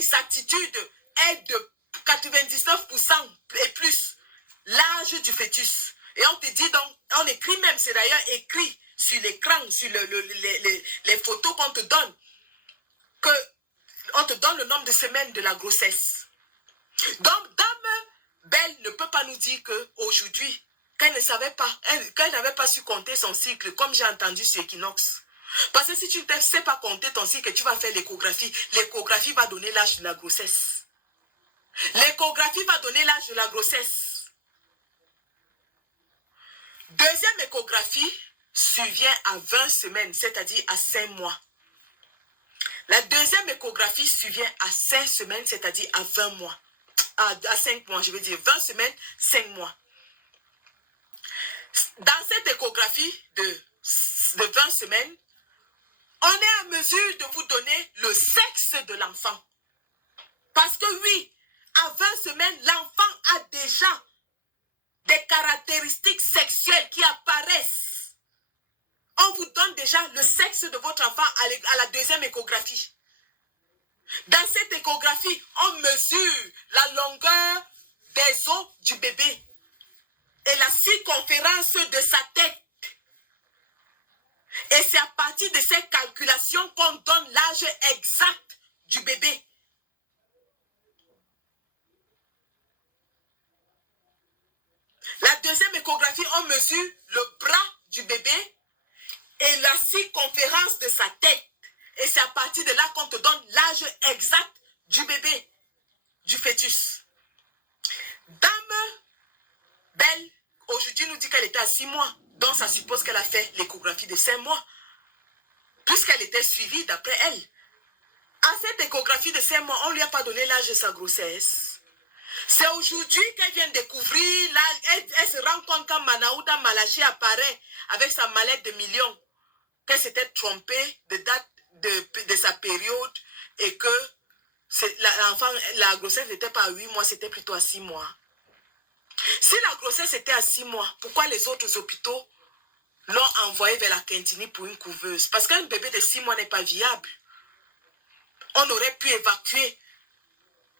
l'exactitude est de 99% et plus l'âge du fœtus. Et on te dit donc, on écrit même, c'est d'ailleurs écrit sur l'écran, sur les photos qu'on te donne, qu'on te donne le nombre de semaines de la grossesse. Donc, Dame Belle ne peut pas nous dire qu'aujourd'hui, qu'elle ne savait pas, qu'elle n'avait pas su compter son cycle, comme j'ai entendu sur Equinox. Parce que si tu ne sais pas compter ton cycle, tu vas faire l'échographie. L'échographie va donner l'âge de la grossesse. L'échographie va donner l'âge de la grossesse. Deuxième échographie survient à 20 semaines, c'est-à-dire à 5 mois. La deuxième échographie survient à 5 semaines, c'est-à-dire à 20 mois. À 5 mois, je veux dire 20 semaines, 5 mois. Dans cette échographie de 20 semaines, on est en mesure de vous donner le sexe de l'enfant. Parce que oui, à 20 semaines, l'enfant a déjà des caractéristiques sexuelles qui apparaissent. On vous donne déjà le sexe de votre enfant à la deuxième échographie. Dans cette échographie, on mesure la longueur des os du bébé et la circonférence de sa tête. Et c'est à partir de ces calculations qu'on donne l'âge exact du bébé. La deuxième échographie, on mesure le bras du bébé et la circonférence de sa tête. Et c'est à partir de là qu'on te donne l'âge exact du bébé, du fœtus. Dame Belle, aujourd'hui, nous dit qu'elle était à 6 mois. Donc, ça suppose qu'elle a fait l'échographie de 5 mois. Puisqu'elle était suivie d'après elle. À cette échographie de 5 mois, on ne lui a pas donné l'âge de sa grossesse. C'est aujourd'hui qu'elle vient découvrir, là, elle se rend compte quand Manaouda Malachi apparaît avec sa mallette de millions, qu'elle s'était trompée de date de sa période et que la grossesse n'était pas à 8 mois, c'était plutôt à 6 mois. Si la grossesse était à 6 mois, pourquoi les autres hôpitaux l'ont envoyé vers la Quintini pour une couveuse? Parce qu'un bébé de 6 mois n'est pas viable. On aurait pu évacuer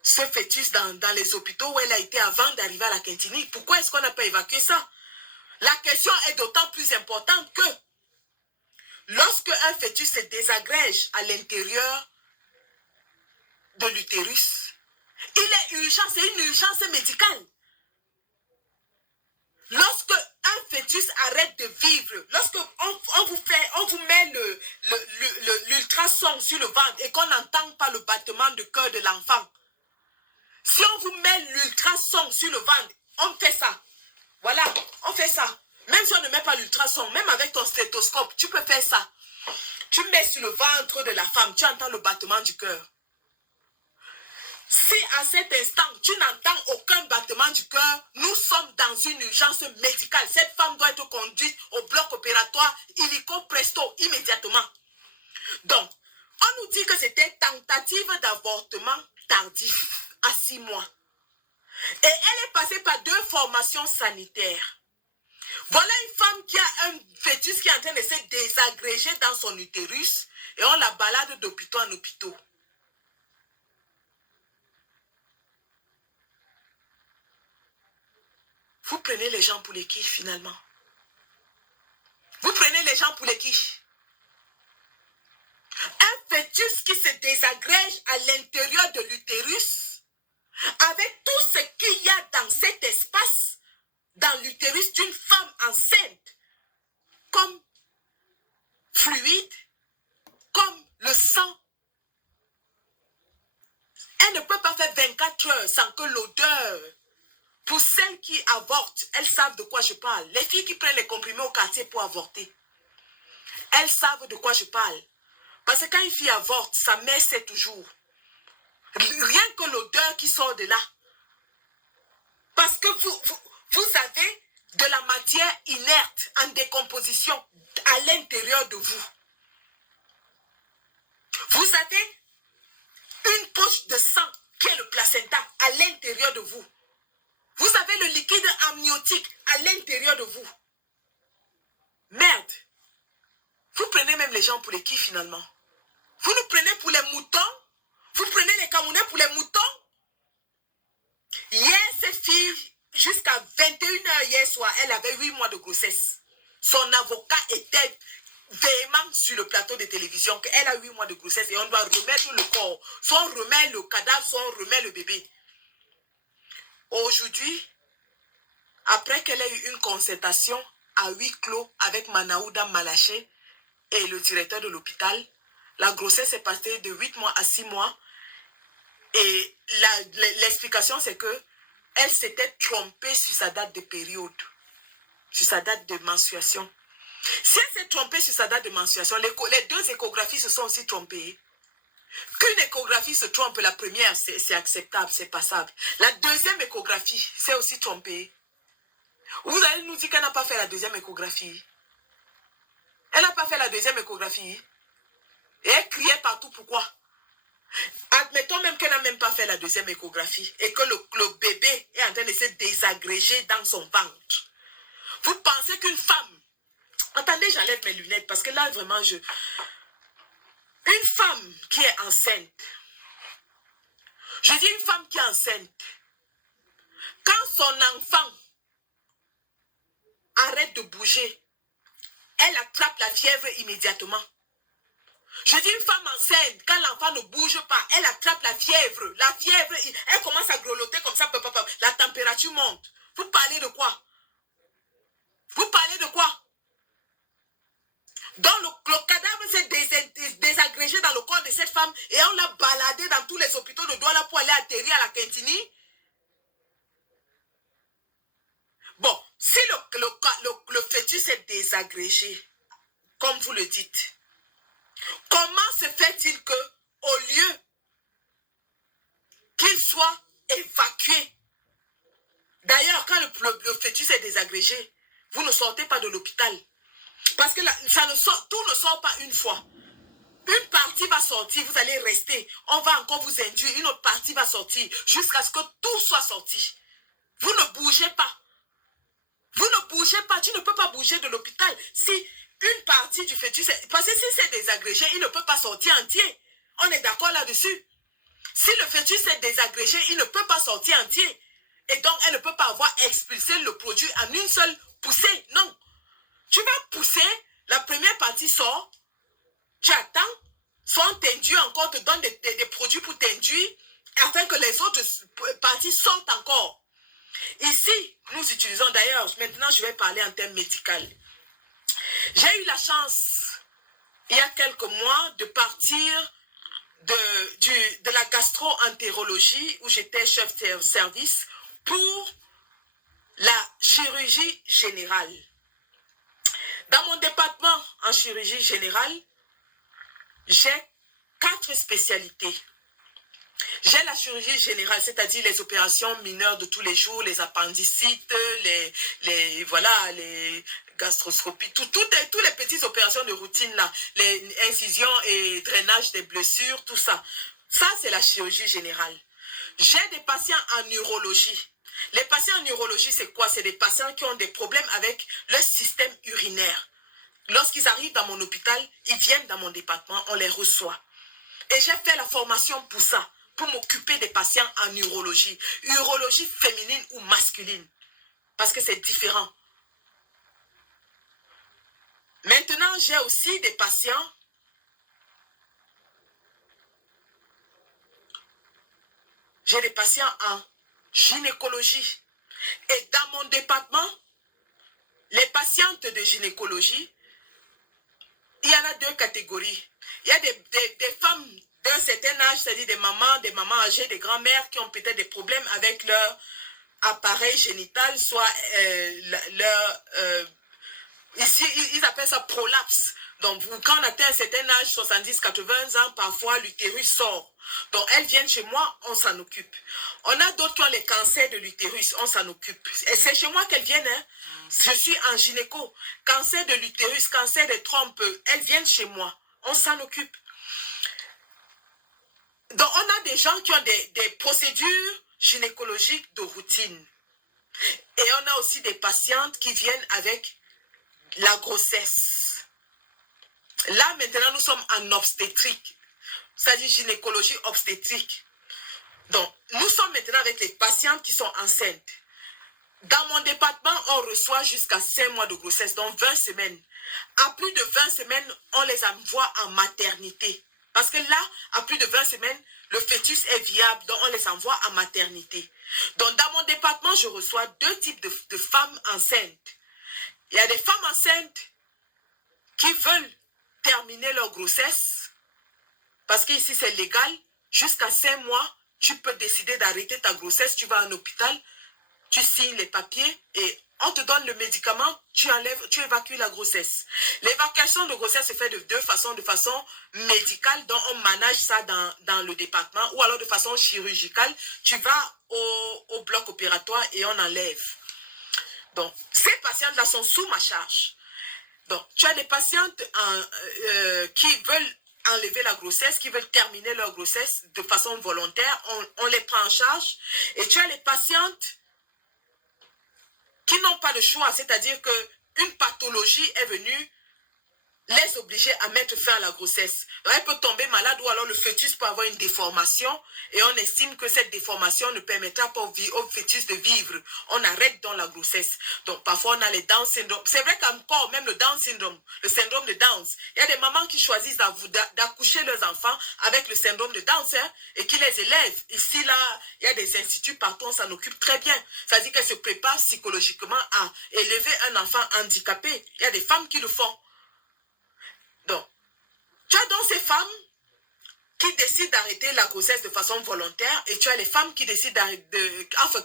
ce fœtus dans les hôpitaux où elle a été avant d'arriver à la Quintini. Pourquoi est-ce qu'on n'a pas évacué ça? La question est d'autant plus importante que lorsque un fœtus se désagrège à l'intérieur de l'utérus, il est urgent, c'est une urgence médicale. Lorsque un fœtus arrête de vivre, lorsque on vous met l'ultrason sur le ventre et qu'on n'entend pas le battement de cœur de l'enfant, si on vous met l'ultrason sur le ventre, on fait ça. Voilà, on fait ça. Même si on ne met pas l'ultrason, même avec ton stéthoscope, tu peux faire ça. Tu mets sur le ventre de la femme, tu entends le battement du cœur. Si à cet instant, tu n'entends aucun battement du cœur, nous sommes dans une urgence médicale. Cette femme doit être conduite au bloc opératoire, illico presto, immédiatement. Donc, on nous dit que c'était tentative d'avortement tardif à 6 mois. Et elle est passée par 2 formations sanitaires. Voilà une femme qui a un fœtus qui est en train de se désagréger dans son utérus et on la balade d'hôpital en hôpital. Vous prenez les gens pour les quiches finalement. Vous prenez les gens pour les quiches. Un fœtus qui se désagrège à l'intérieur de l'utérus, avec tout ce qu'il y a dans cet espace, dans l'utérus d'une femme enceinte, comme fluide, comme le sang. Elle ne peut pas faire 24 heures sans que l'odeur. Pour celles qui avortent, elles savent de quoi je parle. Les filles qui prennent les comprimés au quartier pour avorter, elles savent de quoi je parle. Parce que quand une fille avorte, sa mère sait toujours. Rien que l'odeur qui sort de là. Parce que vous avez de la matière inerte en décomposition à l'intérieur de vous. Vous avez une poche de sang qui est le placenta à l'intérieur de vous. Vous avez le liquide amniotique à l'intérieur de vous. Merde. Vous prenez même les gens pour les qui finalement? Vous nous prenez pour les moutons? Vous prenez les Camerounais pour les moutons. Hier, cette fille, jusqu'à 21h hier soir, elle avait 8 mois de grossesse. Son avocat était véhément sur le plateau de télévision qu'elle a 8 mois de grossesse et on doit remettre le corps. Soit on remet le cadavre, soit on remet le bébé. Aujourd'hui, après qu'elle ait eu une concertation à huis clos avec Manaouda Malaché et le directeur de l'hôpital, la grossesse est passée de 8 mois à 6 mois. Et l'explication, c'est que elle s'était trompée sur sa date de période, sur sa date de menstruation. Si elle s'est trompée sur sa date de menstruation, les deux échographies se sont aussi trompées. Qu'une échographie se trompe, la première, c'est acceptable, c'est passable. La deuxième échographie, c'est aussi trompée. Vous allez nous dire qu'elle n'a pas fait la deuxième échographie. Elle n'a pas fait la deuxième échographie. Et elle criait partout, pourquoi? Admettons même qu'elle n'a même pas fait la deuxième échographie et que le bébé est en train de se désagréger dans son ventre. Vous pensez qu'une femme... Attendez, j'enlève mes lunettes parce que là, vraiment, une femme qui est enceinte, je dis une femme qui est enceinte, quand son enfant arrête de bouger, elle attrape la fièvre immédiatement. Je dis une femme enceinte, quand l'enfant ne bouge pas, elle attrape la fièvre. La fièvre, elle commence à grelotter comme ça, la température monte. Vous parlez de quoi? Vous parlez de quoi? Donc le cadavre s'est désagrégé dans le corps de cette femme et on l'a baladé dans tous les hôpitaux de Douala pour aller atterrir à la Quintini. Bon, si le fœtus est désagrégé, comme vous le dites, comment se fait-il que, au lieu qu'il soit évacué, d'ailleurs, quand le fœtus est désagrégé, vous ne sortez pas de l'hôpital. Parce que tout ne sort pas une fois. Une partie va sortir, vous allez rester. On va encore vous induire, une autre partie va sortir jusqu'à ce que tout soit sorti. Vous ne bougez pas. Vous ne bougez pas, tu ne peux pas bouger de l'hôpital. Si une partie du fœtus, parce que si c'est désagrégé, il ne peut pas sortir entier. On est d'accord là-dessus. Si le fœtus est désagrégé, il ne peut pas sortir entier. Et donc, elle ne peut pas avoir expulsé le produit en une seule poussée. Non. Tu vas pousser, la première partie sort, tu attends, soit on t'induit encore, te donne des produits pour t'induire, afin que les autres parties sortent encore. Ici, nous utilisons d'ailleurs, maintenant je vais parler en termes médicaux. J'ai eu la chance, il y a quelques mois, de partir de la gastro-entérologie, où j'étais chef de service, pour la chirurgie générale. Dans mon département en chirurgie générale, j'ai 4 spécialités. J'ai la chirurgie générale, c'est-à-dire les opérations mineures de tous les jours, les appendicites, les gastroscopies, toutes les petites opérations de routine là, les incisions et drainage des blessures, tout ça. Ça, c'est la chirurgie générale. J'ai des patients en neurologie. Les patients en neurologie, c'est quoi? C'est des patients qui ont des problèmes avec leur système urinaire. Lorsqu'ils arrivent dans mon hôpital, ils viennent dans mon département, on les reçoit. Et j'ai fait la formation pour ça, pour m'occuper des patients en urologie. Urologie féminine ou masculine. Parce que c'est différent. Maintenant, j'ai aussi des patients en gynécologie. Et dans mon département, les patientes de gynécologie, il y en a 2 catégories. Il y a des femmes d'un certain âge, c'est-à-dire des mamans âgées, des grands-mères qui ont peut-être des problèmes avec leur appareil génital, soit ici, ils appellent ça prolapse. Donc, quand on atteint un certain âge, 70-80 ans, parfois l'utérus sort. Donc, elles viennent chez moi, on s'en occupe. On a d'autres qui ont les cancers de l'utérus, on s'en occupe. Et c'est chez moi qu'elles viennent. Hein. Je suis en gynéco. Cancer de l'utérus, cancer des trompes, elles viennent chez moi. On s'en occupe. Donc, on a des gens qui ont des procédures gynécologiques de routine. Et on a aussi des patientes qui viennent avec la grossesse. Là, maintenant, nous sommes en obstétrique. c'est-à-dire gynécologie obstétrique. Donc, nous sommes maintenant avec les patientes qui sont enceintes. Dans mon département, on reçoit jusqu'à 5 mois de grossesse, donc 20 semaines. À plus de 20 semaines, on les envoie en maternité. Parce que là, à plus de 20 semaines, le fœtus est viable, donc on les envoie en maternité. Donc, dans mon département, je reçois 2 types de femmes enceintes. Il y a des femmes enceintes qui veulent terminer leur grossesse, parce qu'ici, c'est légal. Jusqu'à 5 mois, tu peux décider d'arrêter ta grossesse, tu vas en hôpital, tu signes les papiers et on te donne le médicament, tu évacues la grossesse. L'évacuation de grossesse se fait de 2 façons. De façon médicale, donc on manage ça dans le département, ou alors de façon chirurgicale, tu vas au bloc opératoire et on enlève. Donc, ces patientes-là sont sous ma charge. Donc, tu as des patientes qui veulent enlever la grossesse, qui veulent terminer leur grossesse de façon volontaire, on les prend en charge. Et tu as les patientes qui n'ont pas de choix, c'est-à-dire qu'une pathologie est venue les obliger à mettre fin à la grossesse. Donc, elle peut tomber malade ou alors le fœtus peut avoir une déformation et on estime que cette déformation ne permettra pas au fœtus de vivre. On arrête dans la grossesse. Donc parfois on a les Down syndrome. C'est vrai qu'encore même le Down syndrome, le syndrome de Down, il y a des mamans qui choisissent d'accoucher leurs enfants avec le syndrome de Down et qui les élèvent. Ici là, il y a des instituts partout, on s'en occupe très bien. C'est-à-dire qu'elles se préparent psychologiquement à élever un enfant handicapé. Il y a des femmes qui le font. Donc, tu as donc ces femmes qui décident d'arrêter la grossesse de façon volontaire et tu as les femmes qui décident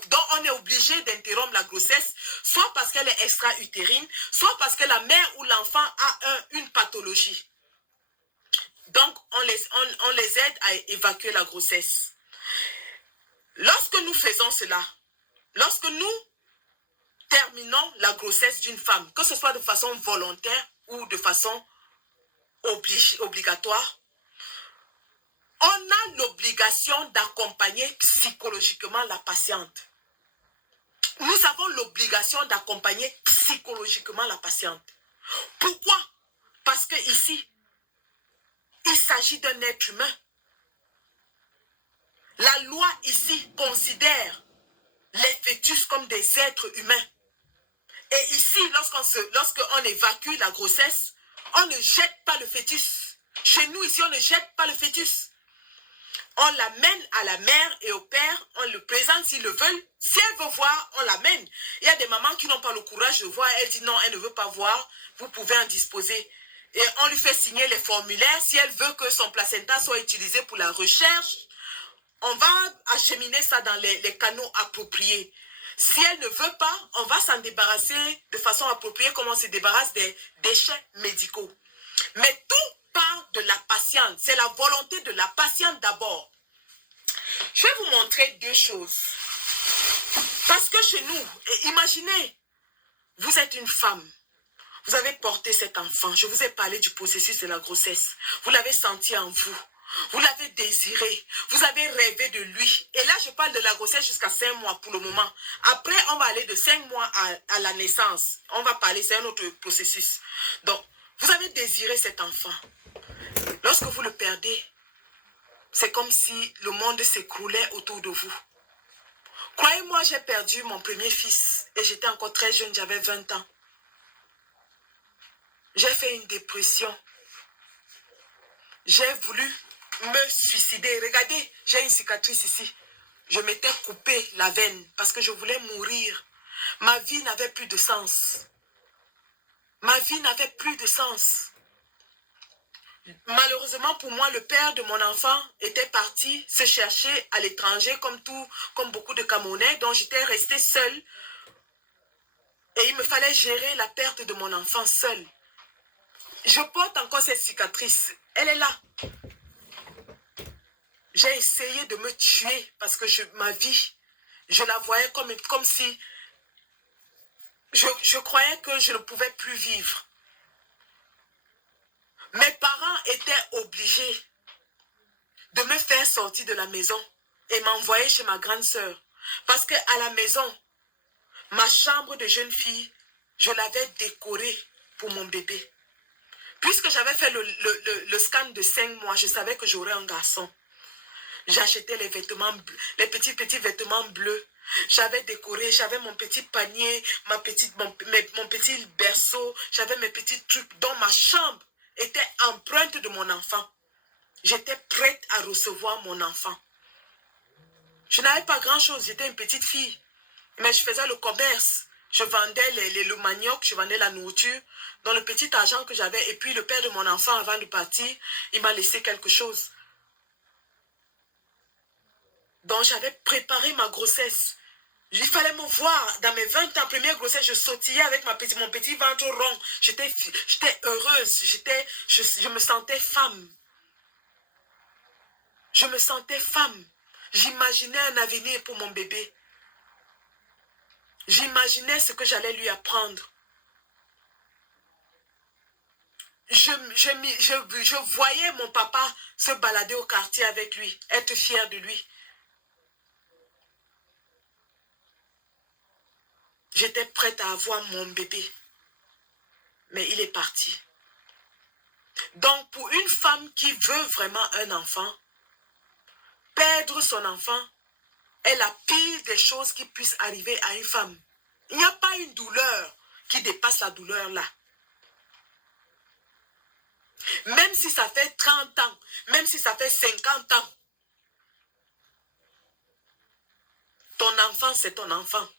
dont on est obligé d'interrompre la grossesse, soit parce qu'elle est extra-utérine, soit parce que la mère ou l'enfant a une pathologie. Donc, on les aide à évacuer la grossesse. Lorsque nous faisons cela, lorsque nous terminons la grossesse d'une femme, que ce soit de façon volontaire ou de façon obligatoire, on a l'obligation d'accompagner psychologiquement la patiente. Nous avons l'obligation d'accompagner psychologiquement la patiente. Pourquoi? Parce que ici, il s'agit d'un être humain. La loi ici considère les fœtus comme des êtres humains. Et ici, lorsqu'on évacue la grossesse, on ne jette pas le fœtus. Chez nous, ici, on ne jette pas le fœtus. On l'amène à la mère et au père, on le présente s'ils le veulent. Si elle veut voir, on l'amène. Il y a des mamans qui n'ont pas le courage de voir. Elle dit non, elle ne veut pas voir. Vous pouvez en disposer. Et on lui fait signer les formulaires. Si elle veut que son placenta soit utilisé pour la recherche, on va acheminer ça dans les canaux appropriés. Si elle ne veut pas, on va s'en débarrasser de façon appropriée comme on se débarrasse des déchets médicaux. Mais tout part de la patiente. C'est la volonté de la patiente d'abord. Je vais vous montrer 2 choses. Parce que chez nous, imaginez, vous êtes une femme. Vous avez porté cet enfant. Je vous ai parlé du processus de la grossesse. Vous l'avez senti en vous. Vous l'avez désiré. Vous avez rêvé de lui. Et là, je parle de la grossesse jusqu'à 5 mois pour le moment. Après, on va aller de 5 mois à la naissance. On va parler, c'est un autre processus. Donc, vous avez désiré cet enfant. Lorsque vous le perdez, c'est comme si le monde s'écroulait autour de vous. Croyez-moi, j'ai perdu mon premier fils et j'étais encore très jeune, j'avais 20 ans. J'ai fait une dépression. J'ai voulu me suicider. Regardez, j'ai une cicatrice ici. Je m'étais coupé la veine parce que je voulais mourir. Ma vie n'avait plus de sens. Ma vie n'avait plus de sens. Malheureusement pour moi, le père de mon enfant était parti se chercher à l'étranger comme beaucoup de Camerounais. Donc j'étais restée seule. Et il me fallait gérer la perte de mon enfant seule. Je porte encore cette cicatrice. Elle est là. J'ai essayé de me tuer parce que ma vie, je la voyais comme si je croyais que je ne pouvais plus vivre. Mes parents étaient obligés de me faire sortir de la maison et m'envoyer chez ma grande sœur. Parce qu'à la maison, ma chambre de jeune fille, je l'avais décorée pour mon bébé. Puisque j'avais fait le scan de 5 mois, je savais que j'aurais un garçon. J'achetais les vêtements, les petits vêtements bleus. J'avais décoré, j'avais mon petit panier, mon petit berceau, j'avais mes petits trucs dans ma chambre. Était empreinte de mon enfant. J'étais prête à recevoir mon enfant. Je n'avais pas grand-chose, j'étais une petite fille. Mais je faisais le commerce. Je vendais le manioc, je vendais la nourriture. Dans le petit argent que j'avais. Et puis le père de mon enfant, avant de partir, il m'a laissé quelque chose. Donc j'avais préparé ma grossesse. Il fallait me voir. Dans mes 20 ans, première grossesse, je sautillais avec mon petit ventre rond. J'étais heureuse. Je me sentais femme. Je me sentais femme. J'imaginais un avenir pour mon bébé. J'imaginais ce que j'allais lui apprendre. Je voyais mon papa se balader au quartier avec lui, être fier de lui. J'étais prête à avoir mon bébé. Mais il est parti. Donc, pour une femme qui veut vraiment un enfant, perdre son enfant est la pire des choses qui puissent arriver à une femme. Il n'y a pas une douleur qui dépasse la douleur là. Même si ça fait 30 ans, même si ça fait 50 ans, ton enfant, c'est ton enfant.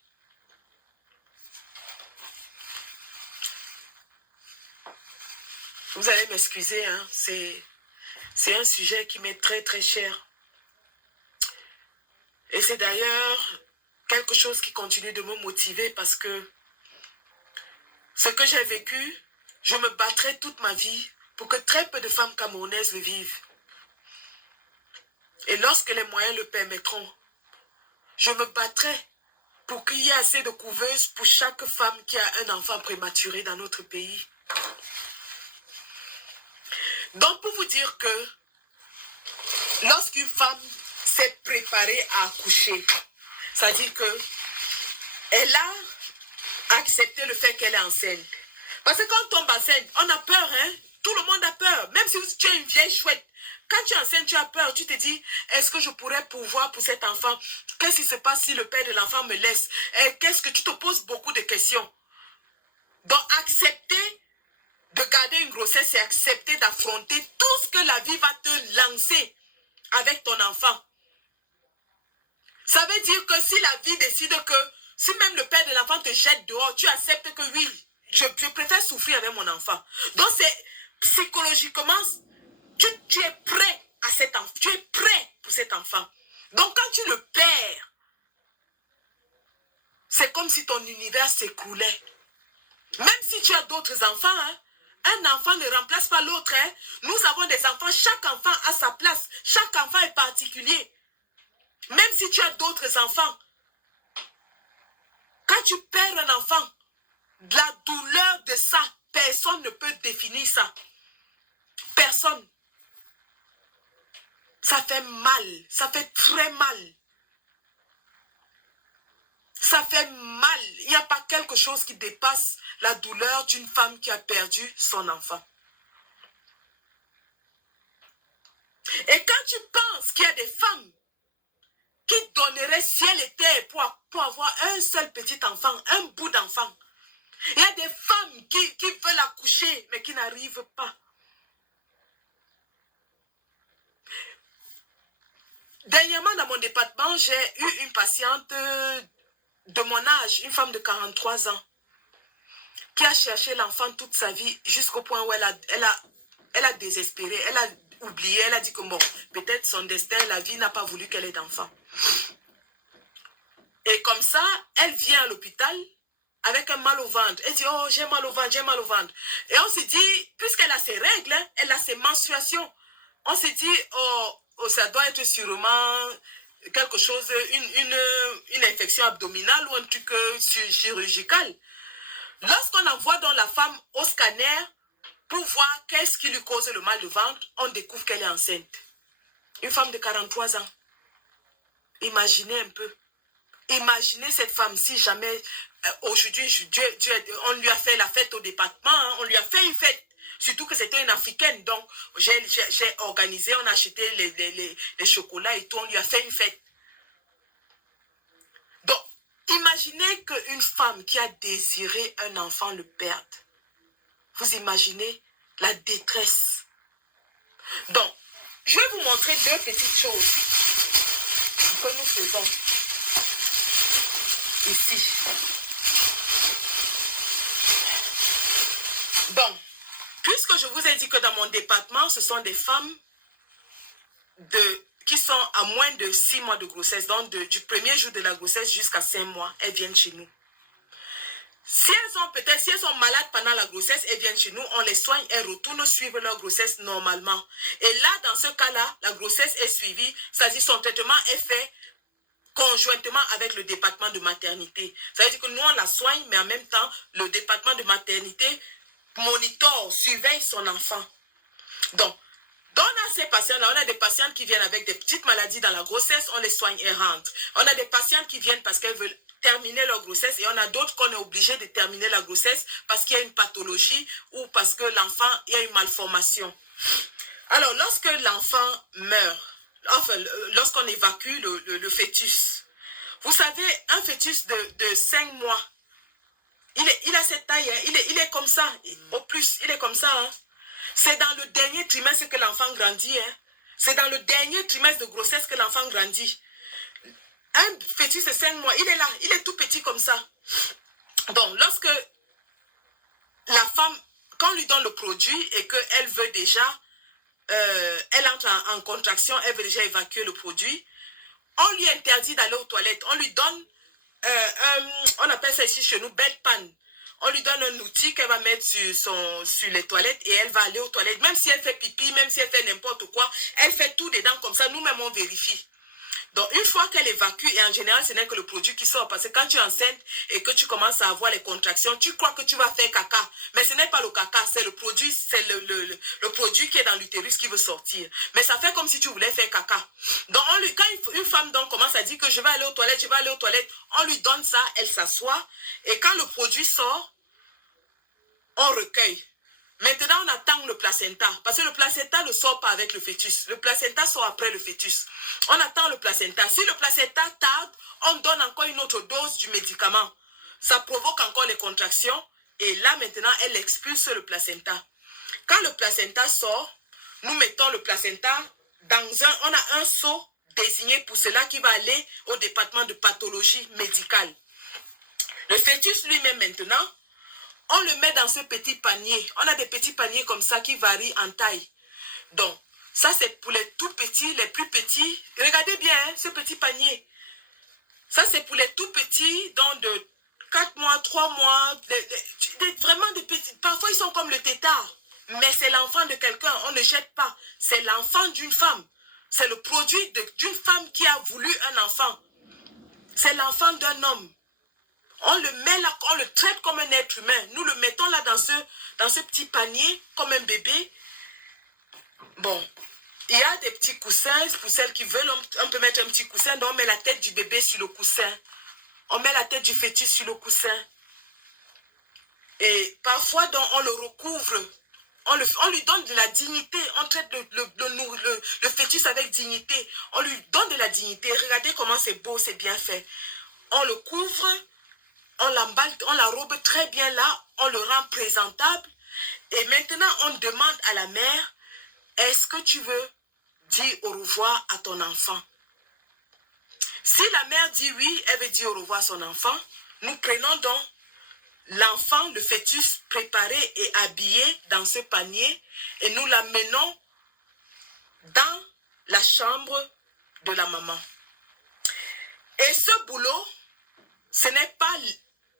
Vous allez m'excuser, hein, c'est un sujet qui m'est très très cher. Et c'est d'ailleurs quelque chose qui continue de me motiver parce que ce que j'ai vécu, je me battrai toute ma vie pour que très peu de femmes camerounaises le vivent. Et lorsque les moyens le permettront, je me battrai pour qu'il y ait assez de couveuses pour chaque femme qui a un enfant prématuré dans notre pays. Donc pour vous dire que lorsqu'une femme s'est préparée à accoucher, c'est-à-dire qu'elle a accepté le fait qu'elle est enceinte. Parce que quand on tombe enceinte, on a peur, hein? Tout le monde a peur. Même si tu es une vieille chouette. Quand tu es enceinte, tu as peur. Tu te dis, est-ce que je pourrais pourvoir pour cet enfant? Qu'est-ce qui se passe si le père de l'enfant me laisse? Qu'est-ce que tu te poses beaucoup de questions? Donc, accepter de garder une grossesse, c'est accepter d'affronter tout ce que la vie va te lancer avec ton enfant. Ça veut dire que si la vie décide que, si même le père de l'enfant te jette dehors, tu acceptes que oui, je préfère souffrir avec mon enfant. Donc c'est psychologiquement, tu es prêt à cet enfant, tu es prêt pour cet enfant. Donc quand tu le perds, c'est comme si ton univers s'écroulait. Même si tu as d'autres enfants, hein, un enfant ne remplace pas l'autre. Hein. Nous avons des enfants, chaque enfant a sa place, chaque enfant est particulier. Même si tu as d'autres enfants, quand tu perds un enfant, la douleur de ça, personne ne peut définir ça. Personne. Ça fait mal, ça fait très mal. Ça fait mal. Il n'y a pas quelque chose qui dépasse la douleur d'une femme qui a perdu son enfant. Et quand tu penses qu'il y a des femmes qui donneraient ciel et terre pour avoir un seul petit enfant, un bout d'enfant, il y a des femmes qui veulent accoucher, mais qui n'arrivent pas. Dernièrement, dans mon département, j'ai eu une patiente de mon âge, une femme de 43 ans, qui a cherché l'enfant toute sa vie jusqu'au point où elle a désespéré, elle a oublié, elle a dit que bon, peut-être son destin, la vie n'a pas voulu qu'elle ait d'enfant. Et comme ça, elle vient à l'hôpital avec un mal au ventre. Elle dit, oh, j'ai mal au ventre, j'ai mal au ventre. Et on s'est dit, puisqu'elle a ses règles, hein, elle a ses menstruations, on s'est dit, oh, ça doit être sûrement quelque chose, une infection abdominale ou un truc chirurgical. Lorsqu'on envoie dans la femme au scanner pour voir qu'est-ce qui lui cause le mal de ventre, on découvre qu'elle est enceinte. Une femme de 43 ans. Imaginez un peu. Imaginez cette femme si jamais aujourd'hui on lui a fait la fête au département, hein, on lui a fait une fête Surtout que c'était une Africaine. Donc, j'ai organisé, on a acheté les chocolats et tout, on lui a fait une fête. Donc, imaginez qu'une femme qui a désiré un enfant le perde. Vous imaginez la détresse. Donc, je vais vous montrer deux petites choses que nous faisons ici. Donc, puisque je vous ai dit que dans mon département, ce sont des femmes qui sont à moins de 6 mois de grossesse, donc du premier jour de la grossesse jusqu'à 5 mois, elles viennent chez nous. Si elles sont malades pendant la grossesse, elles viennent chez nous, on les soigne, elles retournent suivre leur grossesse normalement. Et là, dans ce cas-là, la grossesse est suivie, c'est-à-dire son traitement est fait conjointement avec le département de maternité. Ça veut dire que nous, on la soigne, mais en même temps, le département de maternité monitore, surveille son enfant. Donc, on a ces patients-là, on a des patientes qui viennent avec des petites maladies dans la grossesse, on les soigne et rentrent. On a des patientes qui viennent parce qu'elles veulent terminer leur grossesse et on a d'autres qu'on est obligé de terminer la grossesse parce qu'il y a une pathologie ou parce que l'enfant, il y a une malformation. Alors, lorsque l'enfant meurt, enfin, lorsqu'on évacue le fœtus, vous savez, un fœtus de 5 mois, il a cette taille, hein, il est comme ça, au plus, il est comme ça, hein. C'est dans le dernier trimestre que l'enfant grandit. Hein. C'est dans le dernier trimestre de grossesse que l'enfant grandit. Un fœtus de 5 mois, il est là, il est tout petit comme ça. Donc, lorsque la femme, quand on lui donne le produit et qu'elle veut déjà, elle entre en contraction, elle veut déjà évacuer le produit, on lui interdit d'aller aux toilettes. On lui donne, on appelle ça ici chez nous, bedpan. On lui donne un outil qu'elle va mettre sur les toilettes et elle va aller aux toilettes. Même si elle fait pipi, même si elle fait n'importe quoi, elle fait tout dedans comme ça. Nous-mêmes, on vérifie. Donc, une fois qu'elle évacue, et en général, ce n'est que le produit qui sort. Parce que quand tu es enceinte et que tu commences à avoir les contractions, tu crois que tu vas faire caca. Mais ce n'est pas le caca, c'est le produit, c'est le produit qui est dans l'utérus qui veut sortir. Mais ça fait comme si tu voulais faire caca. Donc, quand une femme donc commence à dire que je vais aller aux toilettes, je vais aller aux toilettes, on lui donne ça, elle s'assoit. Et quand le produit sort, on recueille. Maintenant, on attend le placenta. Parce que le placenta ne sort pas avec le fœtus. Le placenta sort après le fœtus. On attend le placenta. Si le placenta tarde, on donne encore une autre dose du médicament. Ça provoque encore les contractions. Et là, maintenant, elle expulse le placenta. Quand le placenta sort, nous mettons le placenta on a un seau désigné pour cela qui va aller au département de pathologie médicale. Le fœtus lui-même maintenant, on le met dans ce petit panier. On a des petits paniers comme ça qui varient en taille. Donc, ça c'est pour les tout petits, les plus petits. Regardez bien hein, ce petit panier. Ça c'est pour les tout petits, donc de 4 mois, 3 mois, vraiment des petits. Parfois ils sont comme le tétard. Mais c'est l'enfant de quelqu'un, on ne jette pas. C'est l'enfant d'une femme. C'est le produit d'une femme qui a voulu un enfant. C'est l'enfant d'un homme. On le met là, on le traite comme un être humain. Nous le mettons là dans ce petit panier, comme un bébé. Bon, il y a des petits coussins. Pour celles qui veulent, on peut mettre un petit coussin. Donc on met la tête du bébé sur le coussin. On met la tête du fœtus sur le coussin. Et parfois, donc, on le recouvre. On lui donne de la dignité. On traite le fœtus avec dignité. On lui donne de la dignité. Regardez comment c'est beau, c'est bien fait. On le couvre. On l'emballe, on l'enrobe très bien là, on le rend présentable. Et maintenant, on demande à la mère, est-ce que tu veux dire au revoir à ton enfant? Si la mère dit oui, elle veut dire au revoir à son enfant, nous prenons donc l'enfant, le fœtus préparé et habillé dans ce panier et nous l'amenons dans la chambre de la maman. Et ce boulot, ce n'est pas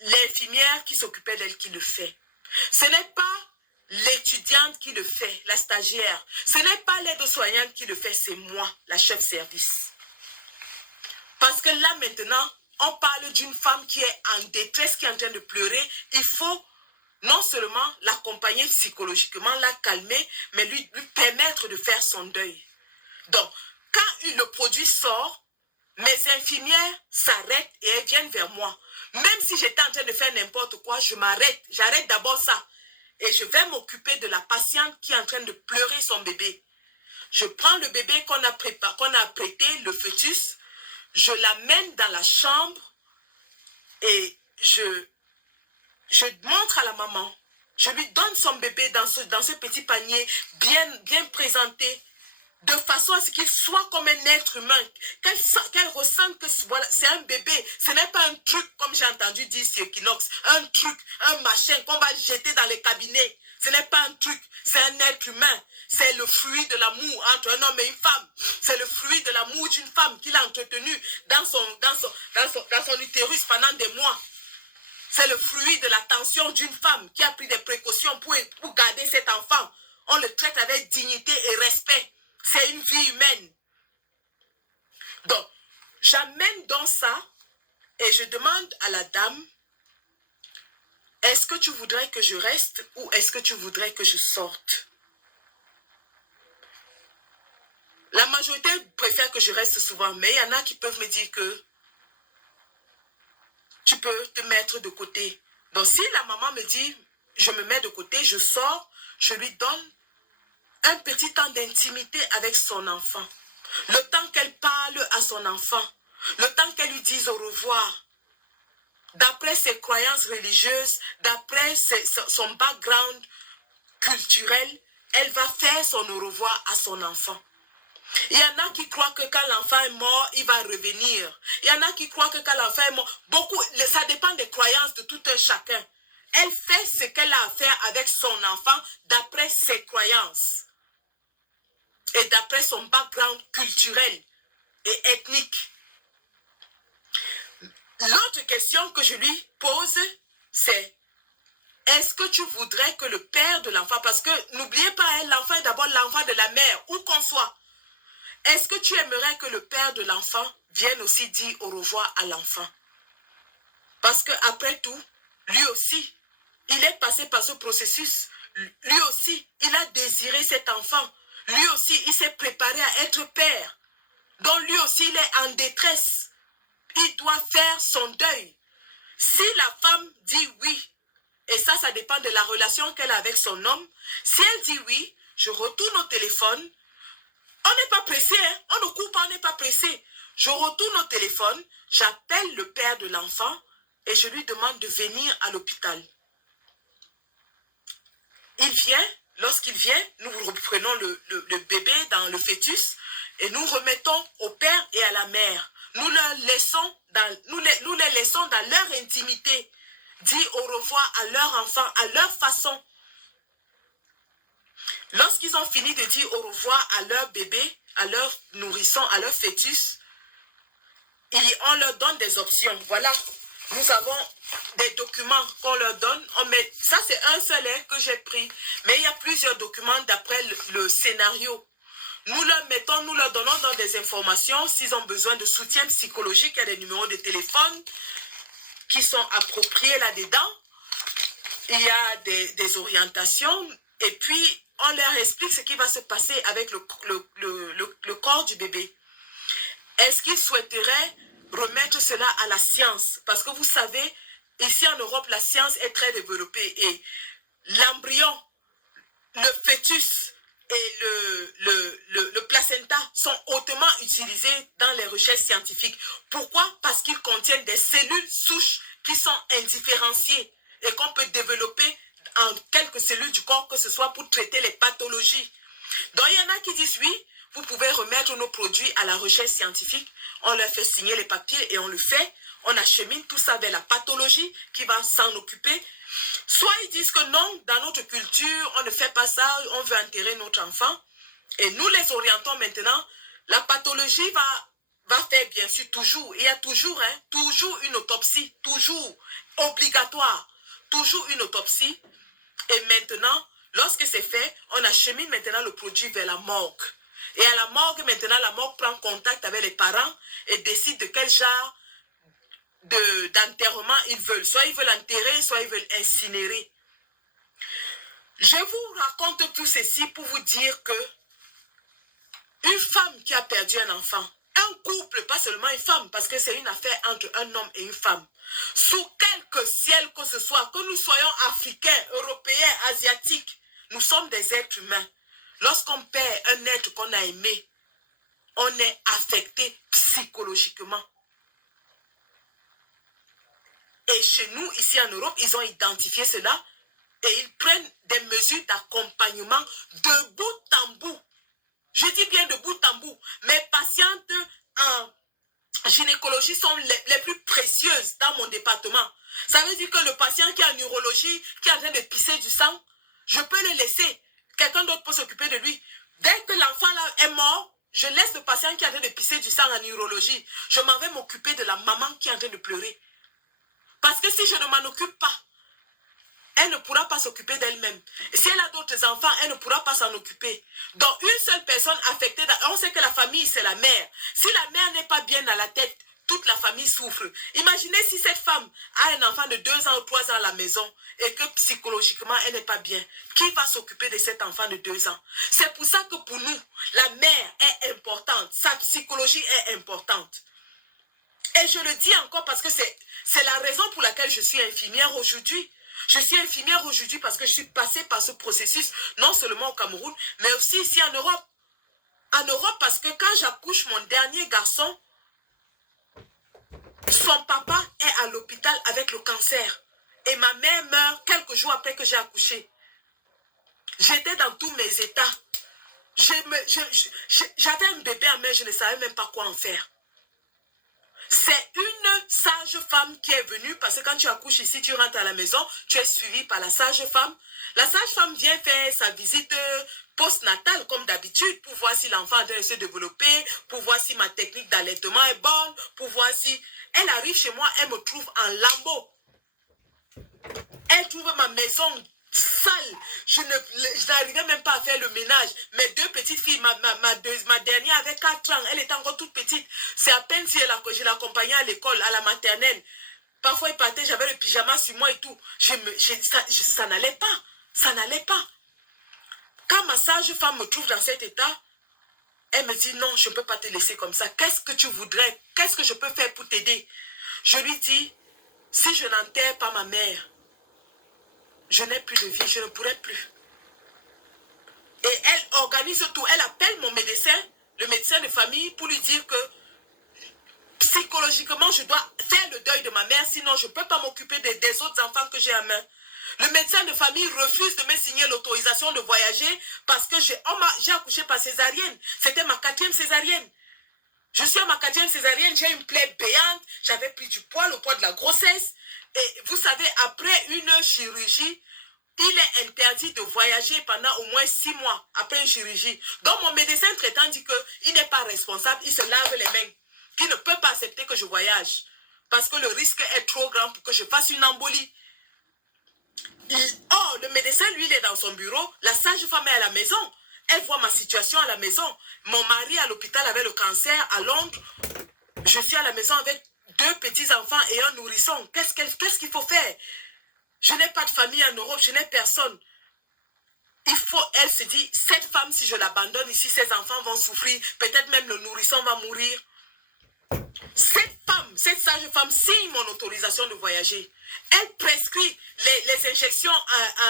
l'infirmière qui s'occupait d'elle qui le fait. Ce n'est pas l'étudiante qui le fait, la stagiaire. Ce n'est pas l'aide-soignante qui le fait, c'est moi, la chef service. Parce que là maintenant, on parle d'une femme qui est en détresse, qui est en train de pleurer. Il faut non seulement l'accompagner psychologiquement, la calmer, mais lui permettre de faire son deuil. Donc, quand le produit sort, mes infirmières s'arrêtent et elles viennent vers moi. Même si j'étais en train de faire n'importe quoi, je m'arrête. J'arrête d'abord ça. et je vais m'occuper de la patiente qui est en train de pleurer son bébé. Je prends le bébé qu'on a apprêté, le fœtus, je l'amène dans la chambre et je montre à la maman. Je lui donne son bébé dans ce petit panier bien présenté, de façon à ce qu'il soit comme un être humain, qu'elle ressente que voilà, c'est un bébé. Ce n'est pas un truc, comme j'ai entendu dire sur Equinox, un truc, un machin qu'on va jeter dans les cabinets. Ce n'est pas un truc, c'est un être humain. C'est le fruit de l'amour entre un homme et une femme. C'est le fruit de l'amour d'une femme qu'il a entretenu dans son utérus pendant des mois. C'est le fruit de l'attention d'une femme qui a pris des précautions pour garder cet enfant. On le traite avec dignité et respect. C'est une vie humaine. Donc, j'amène donc ça et je demande à la dame, est-ce que tu voudrais que je reste ou est-ce que tu voudrais que je sorte? La majorité préfère que je reste souvent, mais il y en a qui peuvent me dire que tu peux te mettre de côté. Donc, si la maman me dit, je me mets de côté, je sors, je lui donne un petit temps d'intimité avec son enfant. Le temps qu'elle parle à son enfant. Le temps qu'elle lui dise au revoir. D'après ses croyances religieuses, d'après son background culturel, elle va faire son au revoir à son enfant. Il y en a qui croient que quand l'enfant est mort, il va revenir. Il y en a qui croient que quand l'enfant est mort, ça dépend des croyances de tout un chacun. Elle fait ce qu'elle a à faire avec son enfant d'après ses croyances et d'après son background culturel et ethnique. L'autre question que je lui pose, c'est est-ce que tu voudrais que le père de l'enfant, parce que n'oubliez pas, l'enfant est d'abord l'enfant de la mère, où qu'on soit. Est-ce que tu aimerais que le père de l'enfant vienne aussi dire au revoir à l'enfant? Parce qu'après tout, lui aussi, il est passé par ce processus. Lui aussi, il a désiré cet enfant. Lui aussi, il s'est préparé à être père. Donc lui aussi, il est en détresse. Il doit faire son deuil. Si la femme dit oui, et ça dépend de la relation qu'elle a avec son homme, si elle dit oui, je retourne au téléphone. On n'est pas pressé, hein? On ne coupe pas, on n'est pas pressé. Je retourne au téléphone, j'appelle le père de l'enfant et je lui demande de venir à l'hôpital. Il vient, lorsqu'il vient, nous reprenons le bébé dans le fœtus et nous remettons au père et à la mère. Nous les laissons dans leur intimité, dire au revoir à leur enfant, à leur façon. Lorsqu'ils ont fini de dire au revoir à leur bébé, à leur nourrisson, à leur fœtus, on leur donne des options. Voilà, nous avons des documents qu'on leur donne. Ça, c'est un seul que j'ai pris. Mais il y a plusieurs documents d'après le scénario. Nous leur donnons dans des informations. S'ils ont besoin de soutien psychologique, il y a des numéros de téléphone qui sont appropriés là-dedans. Il y a des orientations. Et puis, on leur explique ce qui va se passer avec le corps du bébé. Est-ce qu'ils souhaiteraient remettre cela à la science? Parce que vous savez, ici en Europe, la science est très développée. Et l'embryon, le fœtus et le placenta sont hautement utilisés dans les recherches scientifiques. Pourquoi? Parce qu'ils contiennent des cellules souches qui sont indifférenciées et qu'on peut développer en quelques cellules du corps, que ce soit pour traiter les pathologies. Donc, il y en a qui disent oui, vous pouvez remettre nos produits à la recherche scientifique. On leur fait signer les papiers et on le fait. On achemine tout ça vers la pathologie qui va s'en occuper. Soit ils disent que non, dans notre culture, on ne fait pas ça, on veut enterrer notre enfant. Et nous les orientons maintenant. La pathologie va faire bien sûr toujours. Il y a toujours une autopsie, toujours obligatoire. Toujours une autopsie. Et maintenant, lorsque c'est fait, on achemine maintenant le produit vers la morgue. Et à la morgue, maintenant, la morgue prend contact avec les parents et décide de quel genre d'enterrement ils veulent. Soit ils veulent enterrer, soit ils veulent incinérer. Je vous raconte tout ceci pour vous dire que une femme qui a perdu un enfant, Un couple, pas seulement une femme, parce que c'est une affaire entre un homme et une femme. Sous quelque ciel que ce soit, que nous soyons africains, européens, asiatiques, nous sommes des êtres humains. Lorsqu'on perd un être qu'on a aimé, on est affecté psychologiquement. Et chez nous, ici en Europe, ils ont identifié cela et ils prennent des mesures d'accompagnement de bout en bout. Je dis bien de bout en bout. Mes patientes en gynécologie sont les plus précieuses dans mon département. Ça veut dire que le patient qui est en urologie, qui est en train de pisser du sang, je peux le laisser. Quelqu'un d'autre peut s'occuper de lui. Dès que l'enfant là est mort, je laisse le patient qui est en train de pisser du sang en urologie. Je m'en vais m'occuper de la maman qui est en train de pleurer. Parce que si je ne m'en occupe pas, elle ne pourra pas s'occuper d'elle-même. Et si elle a d'autres enfants, elle ne pourra pas s'en occuper. Donc, une seule personne affectée, on sait que la famille, c'est la mère. Si la mère n'est pas bien à la tête, toute la famille souffre. Imaginez si cette femme a un enfant de 2 ans ou 3 ans à la maison et que psychologiquement, elle n'est pas bien. Qui va s'occuper de cet enfant de 2 ans? C'est pour ça que pour nous, la mère est importante. Sa psychologie est importante. Et je le dis encore parce que c'est la raison pour laquelle je suis infirmière aujourd'hui. Je suis infirmière aujourd'hui parce que je suis passée par ce processus, non seulement au Cameroun, mais aussi ici en Europe. En Europe, parce que quand j'accouche mon dernier garçon, son papa est à l'hôpital avec le cancer. Et ma mère meurt quelques jours après que j'ai accouché. J'étais dans tous mes états. J'avais un bébé en main, je ne savais même pas quoi en faire. C'est une sage-femme qui est venue, parce que quand tu accouches ici, tu rentres à la maison, tu es suivi par la sage-femme. La sage-femme vient faire sa visite post-natale, comme d'habitude, pour voir si l'enfant est en train de se développer, pour voir si ma technique d'allaitement est bonne, pour voir si... Elle arrive chez moi, elle me trouve en lambeaux. Elle trouve ma maison sale. Je n'arrivais même pas à faire le ménage. Mes 2 petites filles, ma dernière avait 4 ans, elle était encore toute petite. C'est à peine si je l'accompagnais à l'école, à la maternelle. Parfois, il partait, j'avais le pyjama sur moi et tout. Ça n'allait pas. Ça n'allait pas. Quand ma sage-femme me trouve dans cet état, elle me dit non, je ne peux pas te laisser comme ça. Qu'est-ce que tu voudrais? Qu'est-ce que je peux faire pour t'aider? Je lui dis, si je n'enterre pas ma mère, je n'ai plus de vie, je ne pourrai plus. Et elle organise tout. Elle appelle mon médecin, le médecin de famille, pour lui dire que psychologiquement, je dois faire le deuil de ma mère, sinon je ne peux pas m'occuper des autres enfants que j'ai en main. Le médecin de famille refuse de me signer l'autorisation de voyager parce que j'ai accouché par césarienne. C'était ma 4e césarienne. Je suis à ma 4e césarienne, j'ai une plaie béante, j'avais pris du poids, le poids de la grossesse. Et vous savez, après une chirurgie, il est interdit de voyager pendant au moins 6 mois après une chirurgie. Donc mon médecin traitant dit qu'il n'est pas responsable, il se lave les mains. Qu'il ne peut pas accepter que je voyage. Parce que le risque est trop grand pour que je fasse une embolie. Oh, le médecin, lui, il est dans son bureau. La sage-femme est à la maison. Elle voit ma situation à la maison. Mon mari à l'hôpital avec le cancer à Londres. Je suis à la maison avec 2 petits-enfants et un nourrisson. Qu'est-ce qu'il faut faire? Je n'ai pas de famille en Europe, je n'ai personne. Elle se dit, cette femme, si je l'abandonne ici, ses enfants vont souffrir. Peut-être même le nourrisson va mourir. Cette sage-femme signe mon autorisation de voyager. Elle prescrit les injections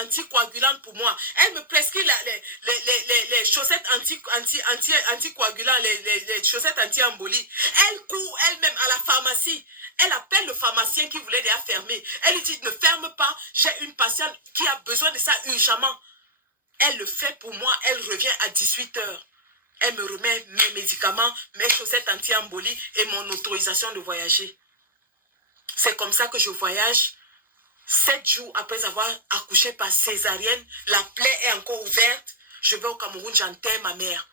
anticoagulantes pour moi. Elle me prescrit les chaussettes anticoagulantes, les chaussettes anti-embolie. Elle court elle-même à la pharmacie. Elle appelle le pharmacien qui voulait déjà fermer. Elle lui dit, ne ferme pas, j'ai une patiente qui a besoin de ça urgemment. Elle le fait pour moi, elle revient à 18 h. Elle me remet mes médicaments, mes chaussettes anti-embolie et mon autorisation de voyager. C'est comme ça que je voyage. 7 jours après avoir accouché par césarienne, la plaie est encore ouverte. Je vais au Cameroun, j'enterre ma mère.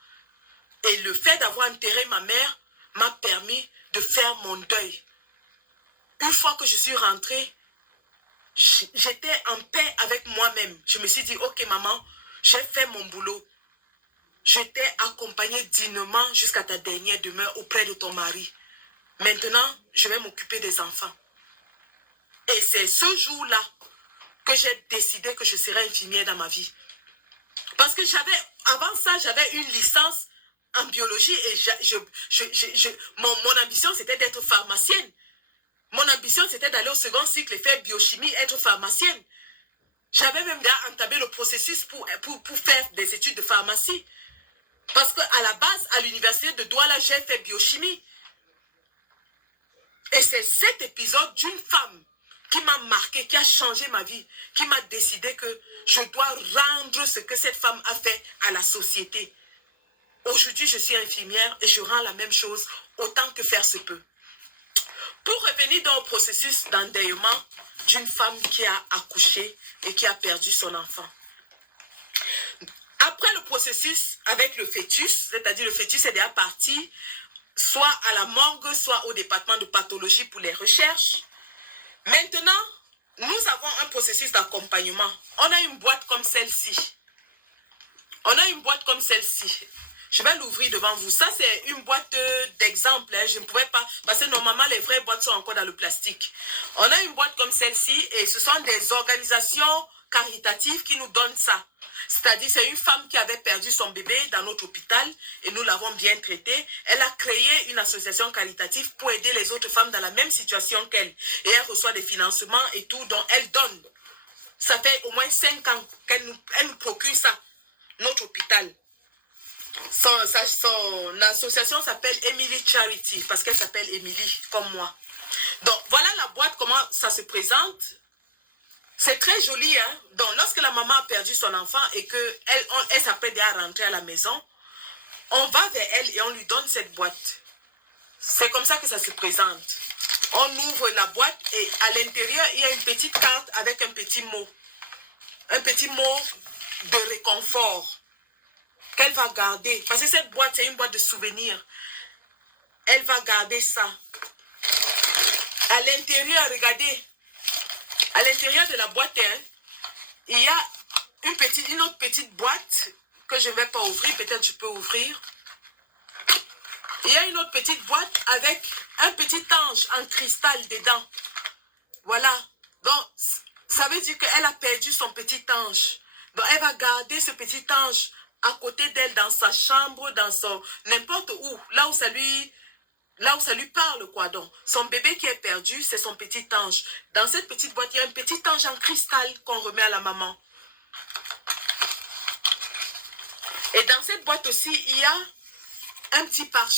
Et le fait d'avoir enterré ma mère m'a permis de faire mon deuil. Une fois que je suis rentrée, j'étais en paix avec moi-même. Je me suis dit, ok maman, j'ai fait mon boulot. Je t'ai accompagné dignement jusqu'à ta dernière demeure auprès de ton mari. Maintenant, je vais m'occuper des enfants. Et c'est ce jour-là que j'ai décidé que je serais infirmière dans ma vie. Parce que avant ça, j'avais une licence en biologie et mon ambition, c'était d'être pharmacienne. Mon ambition, c'était d'aller au second cycle et faire biochimie, être pharmacienne. J'avais même déjà entamé le processus pour faire des études de pharmacie. Parce qu'à la base, à l'université de Douala, j'ai fait biochimie. Et c'est cet épisode d'une femme qui m'a marqué, qui a changé ma vie, qui m'a décidé que je dois rendre ce que cette femme a fait à la société. Aujourd'hui, je suis infirmière et je rends la même chose autant que faire se peut. Pour revenir dans le processus d'endeuillement d'une femme qui a accouché et qui a perdu son enfant. Après le processus avec le fœtus, c'est-à-dire le fœtus est déjà parti, soit à la morgue, soit au département de pathologie pour les recherches. Maintenant, nous avons un processus d'accompagnement. On a une boîte comme celle-ci. On a une boîte comme celle-ci. Je vais l'ouvrir devant vous. Ça, c'est une boîte d'exemple. Je ne pouvais pas... Parce que normalement, les vraies boîtes sont encore dans le plastique. On a une boîte comme celle-ci et ce sont des organisations caritatives qui nous donnent ça. C'est-à-dire, c'est une femme qui avait perdu son bébé dans notre hôpital et nous l'avons bien traitée. Elle a créé une association caritative pour aider les autres femmes dans la même situation qu'elle. Et elle reçoit des financements et tout, dont elle donne. Ça fait au moins 5 ans qu'elle nous procure ça, notre hôpital. Son association s'appelle Emily Charity, parce qu'elle s'appelle Emily, comme moi. Donc, voilà la boîte, comment ça se présente. C'est très joli, hein. Donc, lorsque la maman a perdu son enfant et qu'elle s'apprête à rentrer à la maison, on va vers elle et on lui donne cette boîte. C'est comme ça que ça se présente. On ouvre la boîte et à l'intérieur, il y a une petite carte avec un petit mot. Un petit mot de réconfort qu'elle va garder. Parce que cette boîte, c'est une boîte de souvenirs. Elle va garder ça. À l'intérieur, regardez. À l'intérieur de la boîte, hein, il y a une autre petite boîte que je ne vais pas ouvrir. Peut-être je peux ouvrir. Il y a une autre petite boîte avec un petit ange en cristal dedans. Voilà. Donc, ça veut dire qu'elle a perdu son petit ange. Donc, elle va garder ce petit ange à côté d'elle dans sa chambre, dans son... n'importe où. Là où ça lui parle, quoi. Donc, son bébé qui est perdu, c'est son petit ange. Dans cette petite boîte, il y a un petit ange en cristal qu'on remet à la maman. Et dans cette boîte aussi, il y a un petit parchemin.